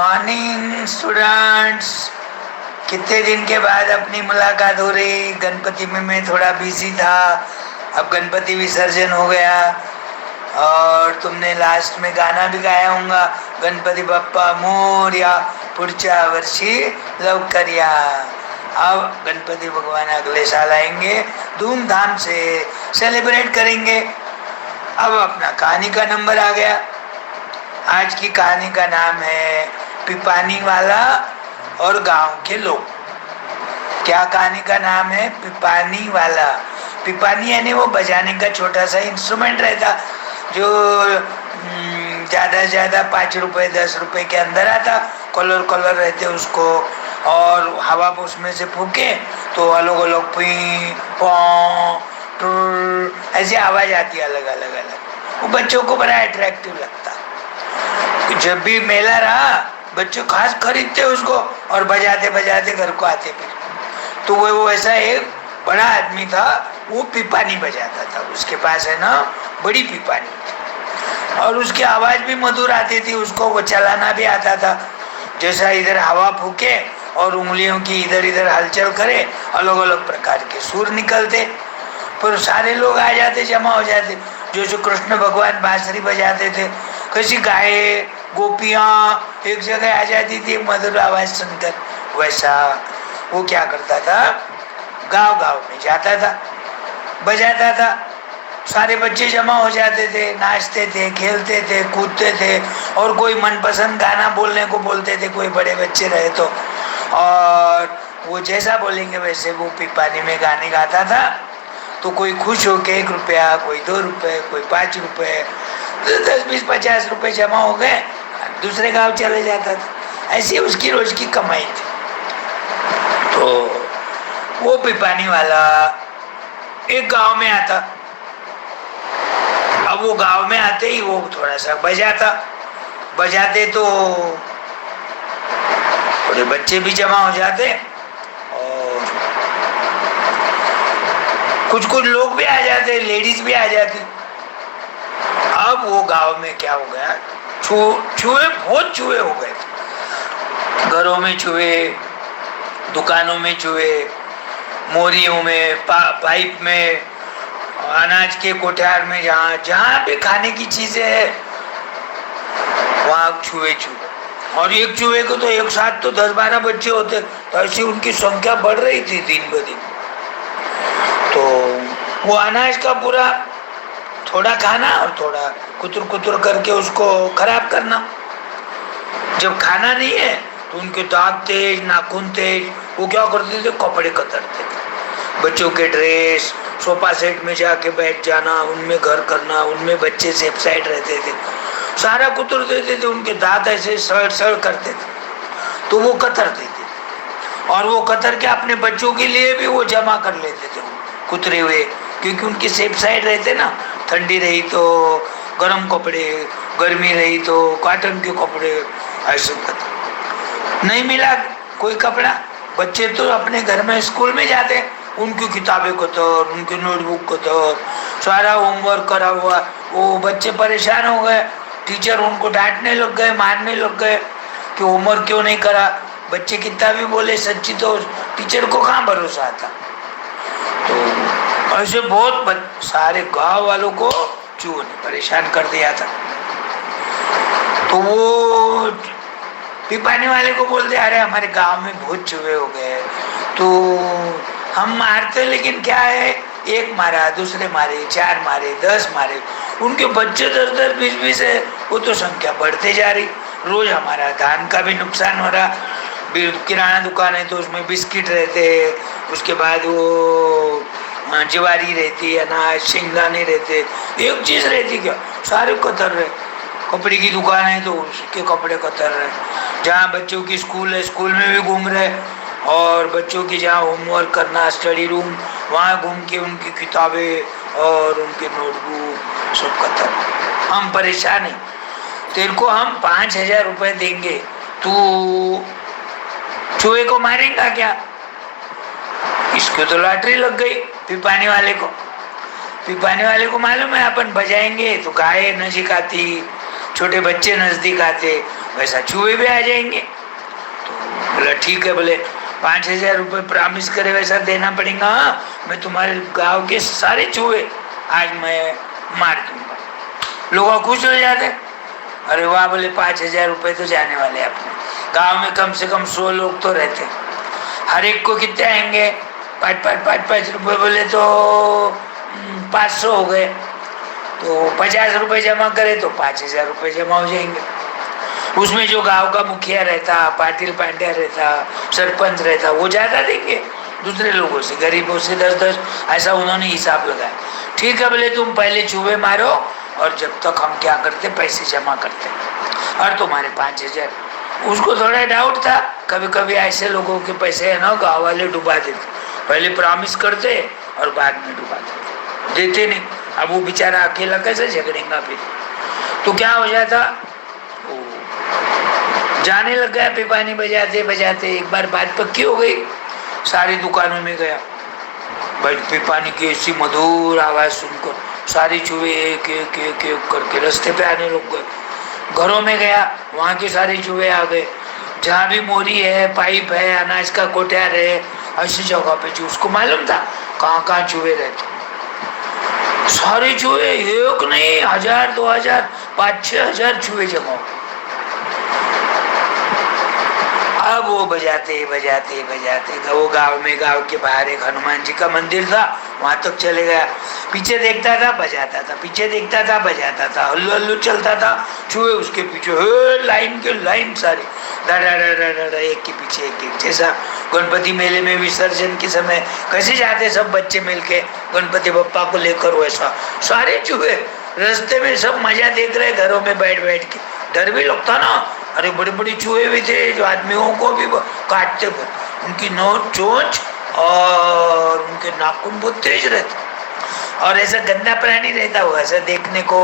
Morning students. कितने दिन के बाद अपनी मुलाकात हो रही। गणपति में मैं थोड़ा बिजी था, अब गणपति विसर्जन हो गया और तुमने लास्ट में गाना भी गाया होगा, गणपति बप्पा मोरया पुढच्या वर्षी लवकर या। अब गणपति भगवान अगले साल आएंगे, धूमधाम से सेलिब्रेट करेंगे। अब अपना कहानी का नंबर आ गया। आज की कहानी का नाम है पिपानी वाला और गांव के लोग। क्या कहानी का नाम है? पिपानी वाला। पिपानी यानी वो बजाने का छोटा सा इंस्ट्रूमेंट रहता जो ज़्यादा से ज़्यादा 5 रुपए 10 रुपए के अंदर आता। कलर कलर रहते उसको, और हवा उसमें से फूके तो अलग अलग पी पॉ ऐसी आवाज़ आती है, अलग अलग अलग। वो बच्चों को बड़ा अट्रैक्टिव लगता। जब भी मेला रहा बच्चे खास खरीदते उसको और बजाते बजाते घर को आते फिर। तो वो ऐसा एक बड़ा आदमी था, वो पिपानी बजाता था। उसके पास है ना बड़ी पिपानी, और उसकी आवाज भी मधुर आती थी। उसको वो चलाना भी आता था। जैसा इधर हवा फूके और उंगलियों की इधर इधर हलचल करे, अलग अलग प्रकार के सुर निकलते। पर सारे लोग आ जाते, जमा हो जाते। जो कृष्ण भगवान बांसुरी बजाते थे, कैसी गाय गोपियां एक जगह आ जाती थी मधुर आवाज सुनकर। वैसा वो क्या करता था, गांव गांव में जाता था, बजाता था। सारे बच्चे जमा हो जाते थे, नाचते थे, खेलते थे, कूदते थे, और कोई मनपसंद गाना बोलने को बोलते थे, कोई बड़े बच्चे रहे तो। और वो जैसा बोलेंगे वैसे वो पिपानी में गाने गाता था। तो कोई खुश होके 1 रुपया, कोई 2 रुपए, कोई 5 रुपए, 10 20 50 रुपए जमा हो गए, दूसरे गांव चले जाता था। ऐसी उसकी रोज की कमाई थी। तो वो पिपानी वाला एक गांव में आता। अब वो गांव में आते ही वो थोड़ा सा बजाते तो थोड़े बच्चे भी जमा हो जाते और कुछ कुछ लोग भी आ जाते, लेडीज भी आ जाती। अब वो गांव में क्या हो गया, चूहे बहुत चूहे हो गए। घरों में चूहे, दुकानों में चूहे, मोरियों में, पाइप में, अनाज के कोठार में, जहाँ भी खाने की चीजें है वहाँ चूहे। और एक चूहे को तो एक साथ तो 10-12 बच्चे होते, तो ऐसी उनकी संख्या बढ़ रही थी दिन ब दिन। तो वो अनाज का पूरा थोड़ा खाना और थोड़ा कुतर कुतर करके उसको खराब करना। जब खाना नहीं है तो उनके दांत तेज, नाखून तेज, वो क्या करते थे, कपड़े कतरते थे। बच्चों के ड्रेस, सोफा सेट में जाके बैठ जाना, उनमें घर करना, उनमें बच्चे सेफ साइड रहते थे, सारा कुतर देते थे। उनके दांत ऐसे सड़ करते थे तो वो कतरते थे, और वो कतर के अपने बच्चों के लिए भी वो जमा कर लेते थे कुतरे हुए, क्योंकि उनके सेफ साइड रहते ना। ठंडी रही तो गर्म कपड़े, गर्मी रही तो कॉटन के कपड़े, ऐसे कतर। नहीं मिला कोई कपड़ा, बच्चे तो अपने घर में स्कूल में जाते, उनकी किताबें कतर, उनके नोटबुक कतर, सारा होमवर्क करा हुआ। वो बच्चे परेशान हो गए, टीचर उनको डांटने लग गए, मारने लग गए कि होमवर्क क्यों नहीं करा। बच्चे कितना भी बोले सच्ची तो टीचर को कहाँ भरोसा आता। तो ऐसे बहुत सारे गांव वालों को चूहों ने परेशान कर दिया था। तो वो पिपानी वाले को बोलते, अरे हमारे गांव में बहुत चूहे हो गए, तो हम मारते, लेकिन क्या है, 1 मारा, दूसरे मारे, 4 मारे, 10 मारे, उनके बच्चे 10-10 20-20 है। वो तो संख्या बढ़ते जा रही। रोज हमारा धान का भी नुकसान हो रहा। किराना दुकान है तो उसमें बिस्किट रहते, उसके बाद वो ज्वारी रहती, अनाज शेंगदाने रहते, एक चीज रहती क्या, सारे कतर रहे। कपड़े की दुकान है तो उसके कपड़े कतर रहे। जहाँ बच्चों की स्कूल है, स्कूल में भी घूम रहे, और बच्चों की जहाँ होमवर्क करना, स्टडी रूम, वहाँ घूम के उनकी किताबें और उनके नोटबुक सब कतर। हम परेशान हैं, तेरे को हम 5000 रुपए देंगे, तू चूहे को मारेगा क्या? इसको तो लॉटरी लग गई पिपानी वाले को। पिपानी वाले को मालूम है अपन बजाएंगे तो गाय नजीक आती, छोटे बच्चे नजदीक आते, वैसा चूहे भी आ जाएंगे। तो बोला ठीक है, बोले 5,000 रुपये प्रॉमिस करे वैसा देना पड़ेगा। हाँ, मैं तुम्हारे गांव के सारे चूहे आज मैं मार दूंगा। लोग खुश हो जाते, अरे वाह, बोले 5,000 रुपये तो जाने वाले अपने गांव में, कम से कम 100 लोग तो रहते, हर एक को कितने आएंगे, 5 रुपये बोले तो 500 हो गए, तो 50 रुपये जमा करे तो 5,000 रुपये जमा हो जाएंगे। उसमें जो गांव का मुखिया रहता, पाटिल पांड्या रहता, सरपंच रहता, वो ज्यादा देंगे दूसरे लोगों से, गरीबों से 10-10, ऐसा उन्होंने हिसाब लगाया। ठीक है, बोले तुम पहले चूहे मारो और जब तक हम क्या करते, पैसे जमा करते, और तुम्हारे 5,000। उसको थोड़ा डाउट था, कभी कभी ऐसे लोगों के पैसे है ना गाँव वाले डुबा देते, पहले प्रॉमिस करते और बाद में डुबा देते नहीं। अब वो बेचारा अकेला कैसे झगड़ेगा फिर, तो क्या हो जाता, जाने लग गया पिपानी बजाते बजाते। एक बार बात पक्की हो गई, सारी दुकानों में गया, बट पिपानी की ऐसी मधुर आवाज सुनकर सारी चूहे एक एक एक एक करके रास्ते पे आने लग गए। घरों में गया, वहाँ के सारे चूहे आ गए, जहाँ भी मोरी है, पाइप है, अनाज का कोट्यार है, ऐसी जगह पे जो उसको मालूम था कहाँ कहाँ चूहे रहते, सारे चूहे, एक नहीं 1,000, 2,000, 5-6 हजार चूहे जमा हो। अब वो बजाते बजाते बजाते वो गांव के बाहर एक हनुमान जी का मंदिर था, वहां तक चले गया। पीछे देखता था बजाता था, पीछे देखता था बजाता था, हल्लू हल्लू चलता था, चूहे उसके पीछे लाइन के लाइन सारे एक के पीछे एक। जैसा गणपति मेले में विसर्जन के समय कैसे जाते सब बच्चे मिलके गणपति बप्पा को लेकर, वैसा सारे चूहे रास्ते में सब मजा देख रहे, घरों में बैठ बैठ के। डर भी लगता ना, अरे बड़े बड़े चूहे भी थे जो आदमियों को भी काटते, उनकी नोक चोंच और उनके नाखून बहुत तेज रहते, और ऐसा गंदा प्राणी रहता हुआ, ऐसा देखने को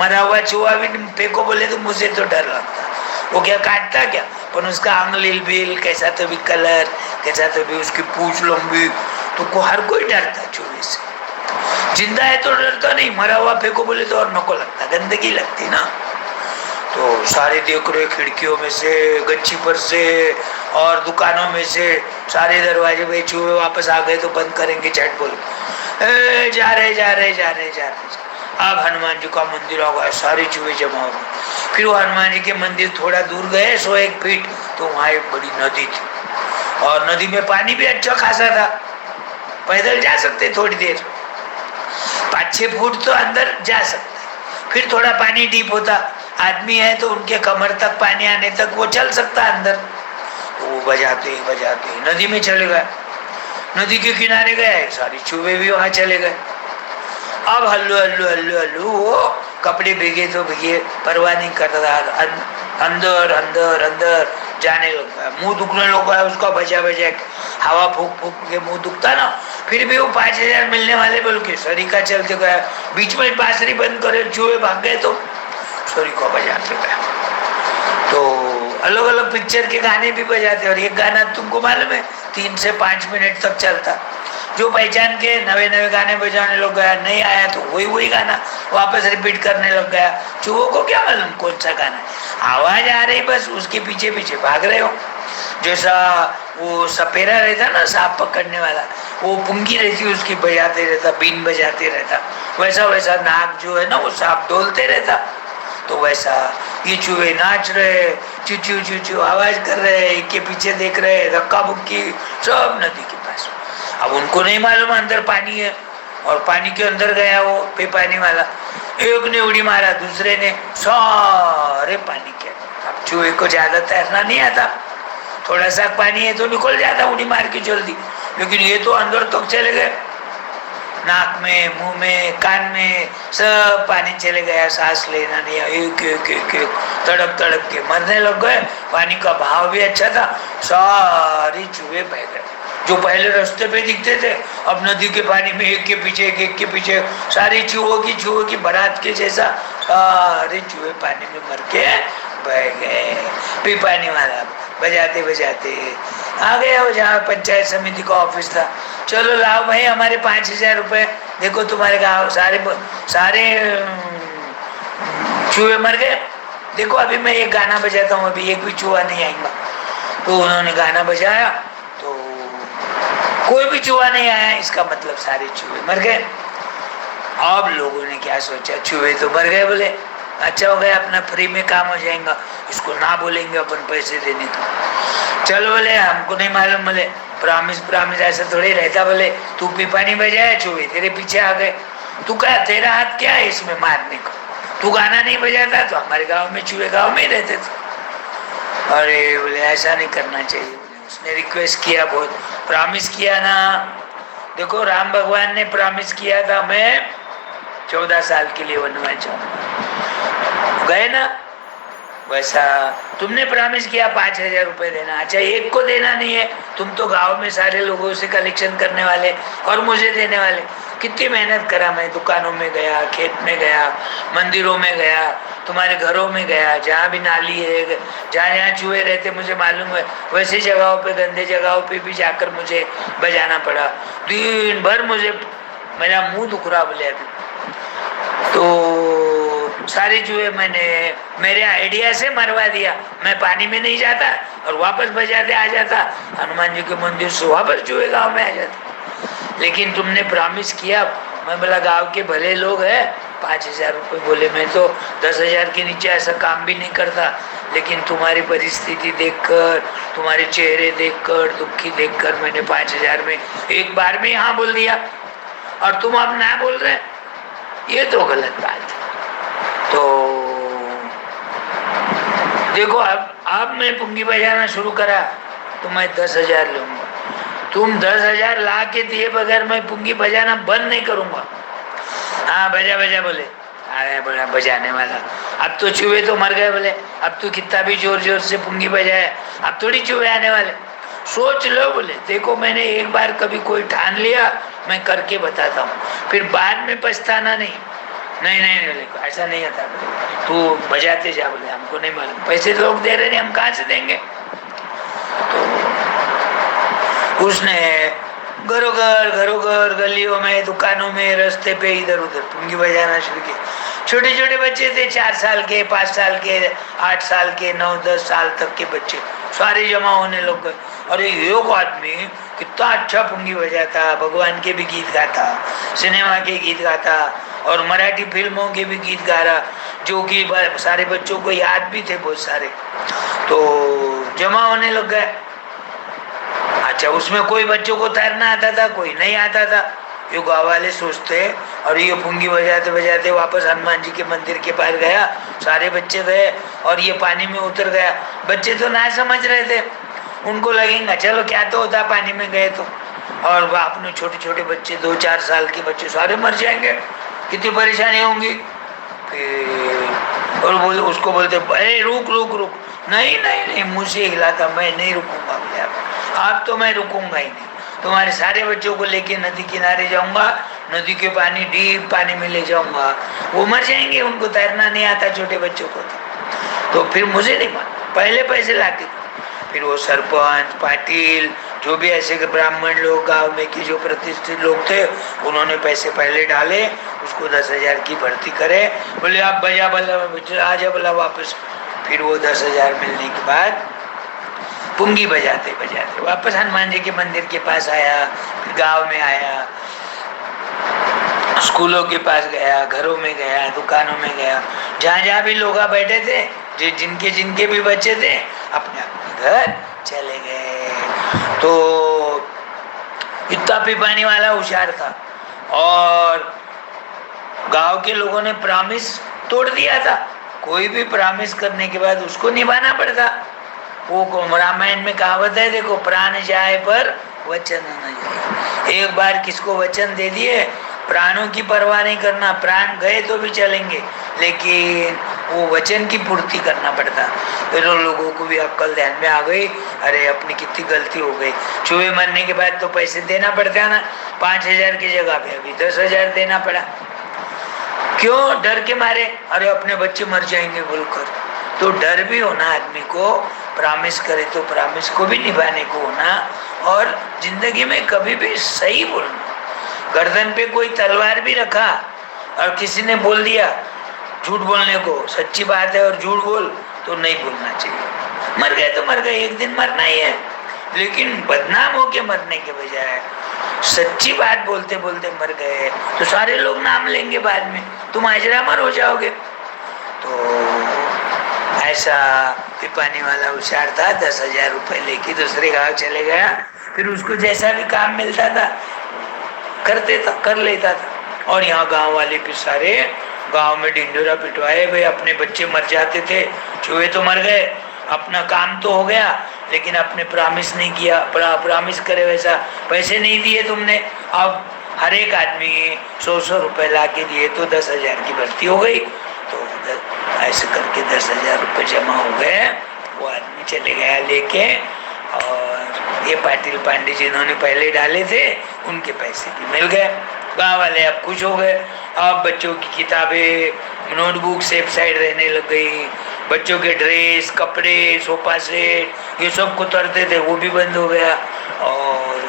मरा हुआ चूहा भी फेंको बोले तो मुझे तो डर लगता। वो क्या काटता क्या, पर उसका अंगलील बिल कैसा, तो भी कलर कैसा, तो भी उसकी पूंछ लंबी, तो को हर कोई डरता चूहे से। जिंदा है तो डरता नहीं, मरा हुआ फेंको बोले तो और नको लगता, गंदगी लगती ना। तो सारे देख रहे, खिड़कियों में से, गच्ची पर से और दुकानों में से सारे दरवाजे पे चूहे वापस आ गए तो बंद करेंगे झट बोल, जा रहे जा रहे जा रहे जा रहे। अब हनुमान जी का मंदिर आ गया, सारे चूहे जमा हो गए। फिर वो हनुमान जी के मंदिर थोड़ा दूर गए 101 फीट, तो वहाँ एक बड़ी नदी थी, और नदी में पानी भी अच्छा खासा था, पैदल जा सकते थोड़ी देर, 5-6 फुट तो अंदर जा सकते। फिर थोड़ा पानी डीप होता, आदमी है तो उनके कमर तक पानी आने तक वो चल सकता अंदर। वो बजाते बजाते नदी में चले गए, नदी के किनारे गए, सारी चूहे भी वहां चले गए। अब हल्लू हल्लू हल्लू हल्लू, वो कपड़े भीगे तो भीगे, परवाह नहीं करता था, अंदर अंदर अंदर जाने लग गया। मुंह दुखने लग गया उसका, बजा बजा हवा फूक फूक के मुंह दुखता ना। फिर भी वो 5,000 मिलने वाले बोल के सरीका चलते गया, बीच में बांसुरी बंद करे, चूहे भाग गए तो सरी को बजाते गया। तो अलग अलग पिक्चर के गाने भी बजाते, और एक गाना तुमको मालूम है 3 से 5 मिनट तक चलता। जो पहचान के नवे नवे गाने बजाने लग गया, नहीं आया तो वही गाना वापस रिपीट करने लग गया। चूहों को क्या मालूम कौन सा गाना है, आवाज आ रही बस उसके पीछे पीछे भाग रहे हो। जैसा वो सपेरा रहता ना, सांप पकड़ने वाला, वो पुंगी रहती उसकी बजाते रहता, बीन बजाते रहता, वैसा वैसा नाक जो है ना वो सांप डोलते रहता। तो वैसा ये चूहे नाच रहे, चूचू चूचू आवाज कर रहे, एक के पीछे देख रहे, धक्का बुक्की सब नदी के पास। अब उनको नहीं मालूम अंदर पानी है, और पानी के अंदर गया वो पानी वाला, एक ने उड़ी मारा, दूसरे ने, सारे पानी के। अब चूहे को ज्यादा तैरना नहीं आता, थोड़ा सा पानी है तो निकल जाता उड़ी मार के जल्दी, लेकिन ये तो अंदर तक चले गए, नाक में, मुंह में, कान में सब पानी चले गया, सांस लेना नहीं, एक एक एक एक तड़प तड़प के मरने लग गए। पानी का भाव भी अच्छा था, सारी चूहे बह गए। जो पहले रास्ते पे दिखते थे, अब नदी के पानी में एक के पीछे एक के पीछे सारी चूहों की बारात के जैसा सारे चूहे पानी में मर के बह गए। पानी वाला बजाते बजाते आ गया वो जहाँ पंचायत समिति का ऑफिस था। चलो लाओ भाई हमारे 5,000 रुपए, देखो तुम्हारे गाँव सारे चूहे मर गए, देखो अभी मैं एक गाना बजाता हूँ, अभी एक भी चूहा नहीं आएगा। तो उन्होंने गाना बजाया तो कोई भी चूहा नहीं आया, इसका मतलब सारे चूहे मर गए। अब लोगों ने क्या सोचा, चूहे तो मर गए, बोले अच्छा हो गया, अपना फ्री में काम हो जाएगा, इसको ना बोलेंगे अपन पैसे देने को। चलो बोले हमको नहीं मालूम, बोले प्रॉमिस प्रॉमिस ऐसा थोड़ी रहता, बोले तू पीपा नहीं बजाया, चूहे तेरे पीछे आ गए, तू क्या तेरा हाथ क्या है इसमें मारने को, तू गाना नहीं बजाता तो हमारे गांव में चूहे गांव में ही रहते थे। अरे बोले ऐसा नहीं करना चाहिए। उसने रिक्वेस्ट किया, बहुत प्रॉमिस किया ना। देखो राम भगवान ने प्रॉमिस किया था मैं 14 साल के लिए वनवास जाऊंगा, गए ना। वैसा तुमने प्रॉमिस किया 5,000 रुपए देना, अच्छा एक को देना नहीं है, तुम तो गांव में सारे लोगों से कलेक्शन करने वाले और मुझे देने वाले। कितनी मेहनत करा मैं, दुकानों में गया, खेत में गया, मंदिरों में गया, तुम्हारे घरों में गया, जहाँ भी नाली है, जहाँ जहाँ चूहे रहते मुझे मालूम है, वैसी जगहों पे, गंदे जगहों पे भी जाकर मुझे बजाना पड़ा। दिन भर मुझे मेरा मुंह दुख रहा, बोले अभी तो सारे चूहे मैंने मेरे आइडिया से मरवा दिया। मैं पानी में नहीं जाता और वापस बजाते आ जाता, हनुमान जी के मंदिर से वापस चूहे गांव में आ जाते। लेकिन तुमने प्रॉमिस किया, मैं बोला गांव के भले लोग हैं, 5,000 रुपये बोले, मैं तो 10,000 के नीचे ऐसा काम भी नहीं करता, लेकिन तुम्हारी परिस्थिति देखकर, तुम्हारे चेहरे देखकर, दुखी देखकर मैंने 5,000 में एक बार में हाँ बोल दिया, और तुम अब ना बोल रहे, ये तो गलत बात है। तो देखो अब मैं पुंगी बजाना शुरू करा तो मैं 10,000 लूंगा, तुम 10,000 ला के दिए बगैर मैं पुंगी बजाना बंद नहीं करूंगा। हाँ बजा बजा बोले, अरे बड़ा बजाने वाला, अब तो चूहे तो मर गए, बोले अब तो कितना भी जोर जोर से पुंगी बजाया, अब थोड़ी चूहे आने वाले, सोच लो। बोले देखो मैंने एक बार कभी कोई ठान लिया, मैं करके बताता हूँ, फिर बाद में पछताना नहीं। नहीं नहीं नहीं ऐसा नहीं आता, बोले तू बजाते जा, बोले हमको नहीं मालूम, पैसे लोग दे रहे हैं, हम कहाँ से देंगे। तो उसने घरों घर गलियों में, दुकानों में, रास्ते पे इधर उधर पुंगी बजाना शुरू किया। छोटे छोटे बच्चे थे, 4 साल के, 5 साल के, 8 साल के, 9-10 साल तक के बच्चे सारे जमा होने लग गए। अरे एक आदमी कितना अच्छा पुंगी बजाता, भगवान के भी गीत गाता, सिनेमा के गीत गाता और मराठी फिल्मों के भी गीत गा रहा, जो कि सारे बच्चों को याद भी थे बहुत सारे, तो जमा होने लग गए। अच्छा उसमें कोई बच्चों को तैरना आता था, कोई नहीं आता था, ये गाँव वाले सोचते, और ये पुंगी बजाते बजाते वापस हनुमान जी के मंदिर के पास गया, सारे बच्चे गए और ये पानी में उतर गया। बच्चे तो ना समझ रहे थे, उनको लगेगा चलो क्या तो होता पानी में गए तो, और अपने छोटे छोटे बच्चे 2-4 साल के बच्चे सारे मर जाएंगे, कितनी परेशानी होंगी। फिर और बोले, उसको बोलते अरे रुक रुक रुक, नहीं नहीं नहीं, मुझे हिलाता, मैं नहीं रुकूंगा, अब तो मैं रुकूंगा ही नहीं, तुम्हारे सारे बच्चों को लेके नदी किनारे जाऊंगा, नदी के पानी डीप पानी में ले जाऊंगा, वो मर जाएंगे, उनको तैरना नहीं आता छोटे बच्चों को। तो फिर मुझे नहीं माना, पहले पैसे लाके, फिर वो सरपंच पाटिल जो भी ऐसे ब्राह्मण लोग गांव में की जो प्रतिष्ठित लोग थे, उन्होंने पैसे पहले डाले, उसको 10,000 की भर्ती करे, बोले आप बजा बला आ जा बोला वापस। फिर वो 10,000 मिलने के बाद पुंगी बजाते बजाते वापस हनुमान जी के मंदिर के पास आया, गांव में आया, स्कूलों के पास गया, घरों में गया, दुकानों में गया, जहाँ जहाँ भी लोग बैठे थे, जिनके जिनके भी बच्चे थे, अपने अपने घर चले गए। तो इतना पीपानी वाला होशियार था, और गांव के लोगों ने प्रॉमिस तोड़ दिया था, कोई भी प्रॉमिस करने के बाद उसको निभाना पड़ता। वो रामायण में कहावत है, देखो प्राण जाए पर वचन न जाए, एक बार किसको वचन दे दिए, प्राणों की परवाह नहीं करना, प्राण गए तो भी चलेंगे, लेकिन वो वचन की पूर्ति करना पड़ता। फिर तो लोगों को भी अक्ल ध्यान में आ गई, अरे अपनी कितनी गलती हो गई, चूहे मरने के बाद तो पैसे देना पड़ता है ना, 5,000 की जगह पे अभी 10,000 देना पड़ा, क्यों, डर के मारे, अरे अपने बच्चे मर जाएंगे बोलकर। तो डर भी होना आदमी को, प्रॉमिस करे तो प्रॉमिस को भी निभाने को होना, और जिंदगी में कभी भी सही बोलना। गर्दन पे कोई तलवार भी रखा और किसी ने बोल दिया झूठ बोलने को, सच्ची बात है और झूठ बोल तो नहीं बोलना चाहिए। मर गए तो मर गए, एक दिन मरना ही है, लेकिन बदनाम होके मरने के बजाय सच्ची बात बोलते बोलते मर गए तो सारे लोग नाम लेंगे बाद में, तुम हाजरामर हो जाओगे। तो ऐसा पिपानी वाला होशियार था, 10,000 रुपए लेके दूसरे गांव चले गया, फिर उसको जैसा भी काम मिलता था कर लेता था। और यहाँ गांव वाले भी सारे गांव में ढिंडोरा पिटवाए, भाई अपने बच्चे मर जाते थे, चूहे तो मर गए, अपना काम तो हो गया, लेकिन आपने प्रॉमिस नहीं किया, प्रॉमिस करे वैसा पैसे नहीं दिए तुमने। अब हर एक आदमी 100-100 रुपए ला के दिए तो 10,000 की भर्ती हो गई। तो ऐसे करके 10,000 रुपए जमा हो गए। वो आदमी चले गया लेके, और ये पाटिल पांडे जिन्होंने पहले डाले थे उनके पैसे भी मिल गए। गाँव वाले अब खुश हो गए। अब बच्चों की किताबें, नोटबुक सेफ साइड रहने लग गई, बच्चों के ड्रेस, कपड़े, सोफा सेट, ये सब कुतरते थे वो भी बंद हो गया। और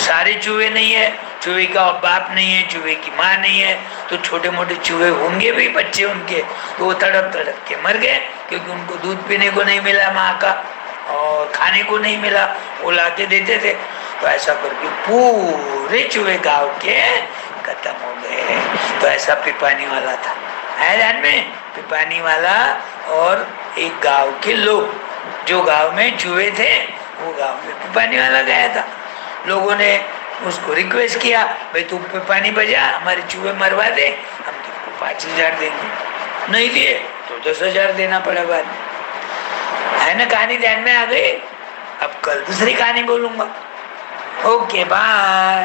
सारे चूहे नहीं है, चूहे का बाप नहीं है, चूहे की माँ नहीं है, तो छोटे मोटे चूहे होंगे भी बच्चे उनके, तो वो तड़प तड़प के मर गए, क्योंकि उनको दूध पीने को नहीं मिला माँ का और खाने को नहीं मिला, वो लाके देते थे। तो ऐसा करके पूरे चूहे गाँव के खत्म हो गए। तो ऐसा पिपानी वाला था, है ध्यान में, पिपानी वाला और एक गांव के लोग, जो गांव में चूहे थे वो गांव में पिपानी वाला गया था। लोगों ने उसको रिक्वेस्ट किया, भाई तू पिपानी बजा, हमारे चूहे मरवा दे, हम तुमको 5,000 देंगे। नहीं दिए तो 10,000 देना पड़ा बाद में। है ना, कहानी ध्यान में आ गई। अब कल दूसरी कहानी बोलूंगा। Okay bye.